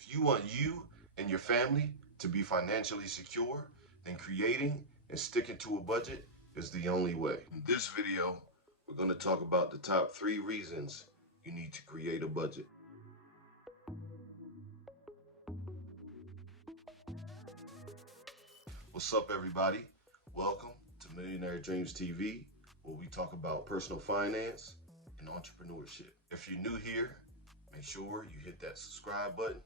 If you want you and your family to be financially secure, then creating and sticking to a budget is the only way. In this video, we're going to talk about the top 3 reasons you need to create a budget. What's up, everybody? Welcome to Millionaire Dreams TV, where we talk about personal finance and entrepreneurship. If you're new here, make sure you hit that subscribe button,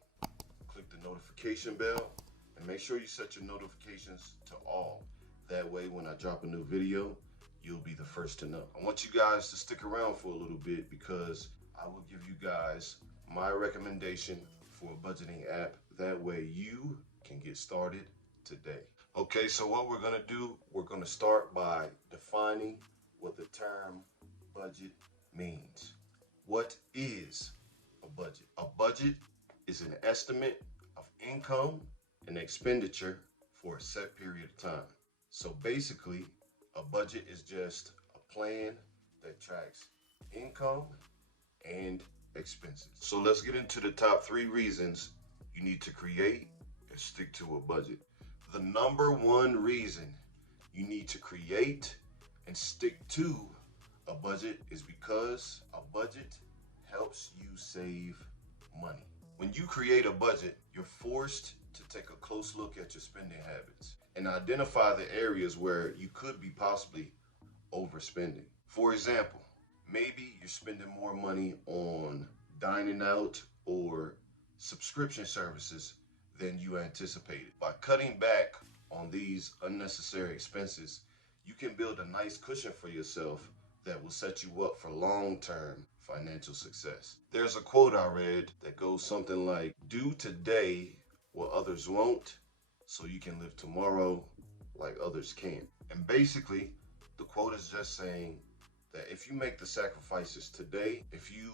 click the notification bell, and make sure you set your notifications to all. That way, when I drop a new video, you'll be the first to know. I want you guys to stick around for a little bit because I will give you guys my recommendation for a budgeting app. That way you can get started today. Okay, so what we're gonna do, we're gonna start by defining what the term budget means. What is a budget? A budget is an estimate of income and expenditure for a set period of time. So basically, a budget is just a plan that tracks income and expenses. So let's get into the top 3 reasons you need to create and stick to a budget. The number 1 reason you need to create and stick to a budget is because a budget helps you save money. When you create a budget, you're forced to take a close look at your spending habits and identify the areas where you could be possibly overspending. For example, maybe you're spending more money on dining out or subscription services than you anticipated. By cutting back on these unnecessary expenses, you can build a nice cushion for yourself that will set you up for long-term financial success. There's a quote I read that goes something like, "Do today what others won't, so you can live tomorrow like others can't." And basically, the quote is just saying that if you make the sacrifices today, if you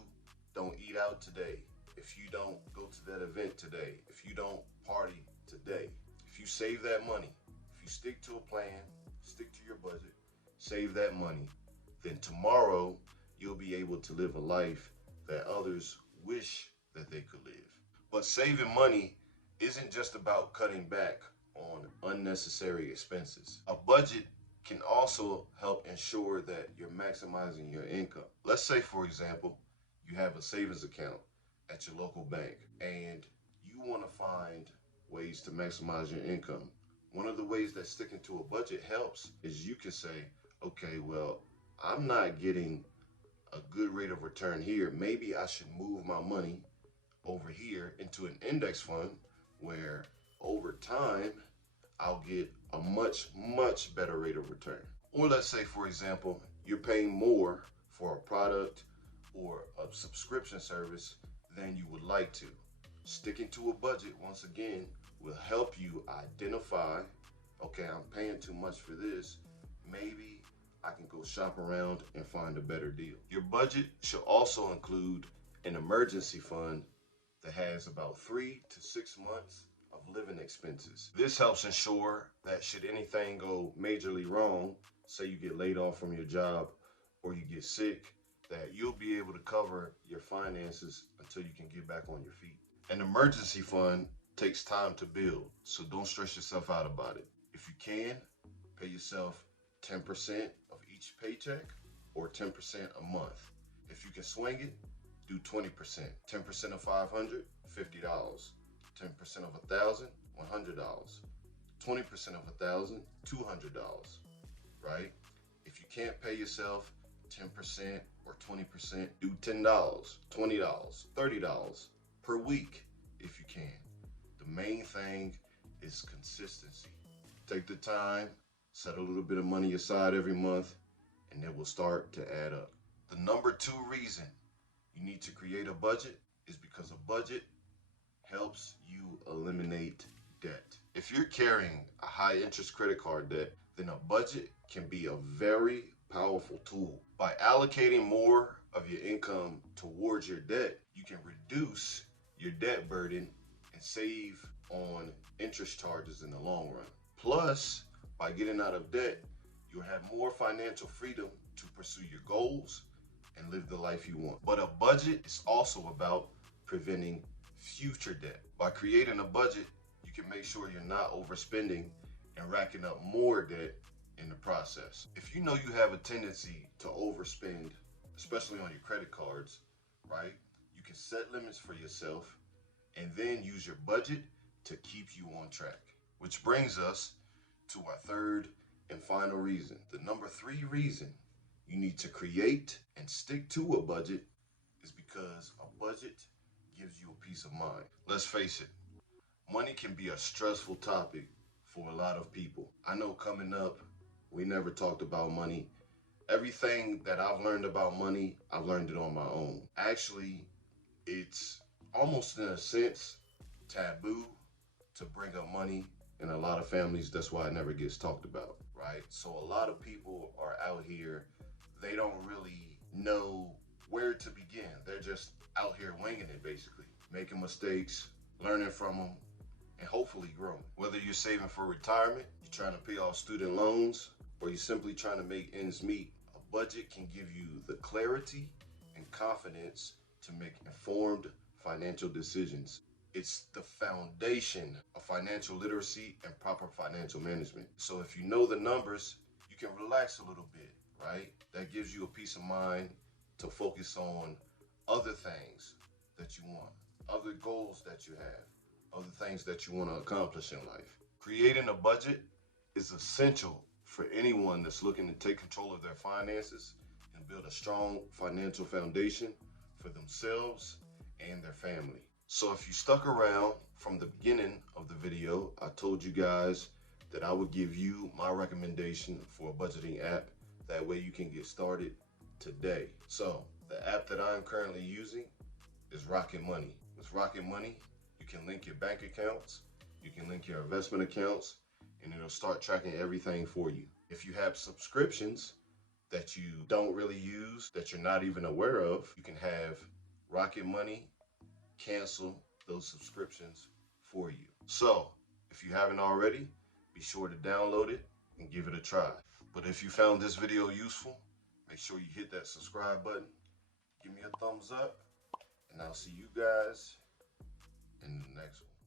don't eat out today, if you don't go to that event today, if you don't party today, if you save that money, if you stick to a plan, stick to your budget, save that money, then tomorrow you'll be able to live a life that others wish that they could live. But saving money isn't just about cutting back on unnecessary expenses. A budget can also help ensure that you're maximizing your income. Let's say, for example, you have a savings account at your local bank and you want to find ways to maximize your income. One of the ways that sticking to a budget helps is you can say, okay, well, I'm not getting a good rate of return here. Maybe I should move my money over here into an index fund where over time I'll get a much better rate of return. Or let's say, for example, you're paying more for a product or a subscription service than you would like to. Sticking to a budget, once again, will help you identify, okay, I'm paying too much for this. Maybe I can go shop around and find a better deal. Your budget should also include an emergency fund that has about 3 to 6 months of living expenses. This helps ensure that should anything go majorly wrong, say you get laid off from your job or you get sick, that you'll be able to cover your finances until you can get back on your feet. An emergency fund takes time to build, so don't stress yourself out about it. If you can, pay yourself 10% of each paycheck or 10% a month. If you can swing it, do 20%. 10% of 500, $50. 10% of 1,000, $100. 20% of 1,000, $200, right? If you can't pay yourself 10% or 20%, do $10, $20, $30 per week if you can. The main thing is consistency. Take the time, set a little bit of money aside every month, and it will start to add up. The number 2 reason you need to create a budget is because a budget helps you eliminate debt. If you're carrying a high interest credit card debt, then a budget can be a very powerful tool. By allocating more of your income towards your debt, you can reduce your debt burden and save on interest charges in the long run. Plus, by getting out of debt, you'll have more financial freedom to pursue your goals and live the life you want. But a budget is also about preventing future debt. By creating a budget, you can make sure you're not overspending and racking up more debt in the process. If you know you have a tendency to overspend, especially on your credit cards, right? You can set limits for yourself and then use your budget to keep you on track. Which brings us to our third and final reason. The number 3 reason you need to create and stick to a budget is because a budget gives you a peace of mind. Let's face it, money can be a stressful topic for a lot of people. I know coming up, we never talked about money. Everything that I've learned about money, I've learned it on my own. Actually, it's almost in a sense taboo to bring up money in a lot of families. That's why it never gets talked about, right? So a lot of people are out here, they don't really know where to begin. They're just out here winging it, basically, making mistakes, learning from them, and hopefully growing. Whether you're saving for retirement, you're trying to pay off student loans, or you're simply trying to make ends meet, a budget can give you the clarity and confidence to make informed financial decisions. It's the foundation of financial literacy and proper financial management. So if you know the numbers, you can relax a little bit, right? That gives you a peace of mind to focus on other things that you want, other goals that you have, other things that you want to accomplish in life. Creating a budget is essential for anyone that's looking to take control of their finances and build a strong financial foundation for themselves and their family. So if you stuck around from the beginning of the video, I told you guys that I would give you my recommendation for a budgeting app. That way you can get started today. So the app that I'm currently using is Rocket Money. With Rocket Money, you can link your bank accounts, you can link your investment accounts, and it'll start tracking everything for you. If you have subscriptions that you don't really use, that you're not even aware of, you can have Rocket Money cancel those subscriptions for you. So if you haven't already, be sure to download it and give it a try. But if you found this video useful, make sure you hit that subscribe button, give me a thumbs up, and I'll see you guys in the next one.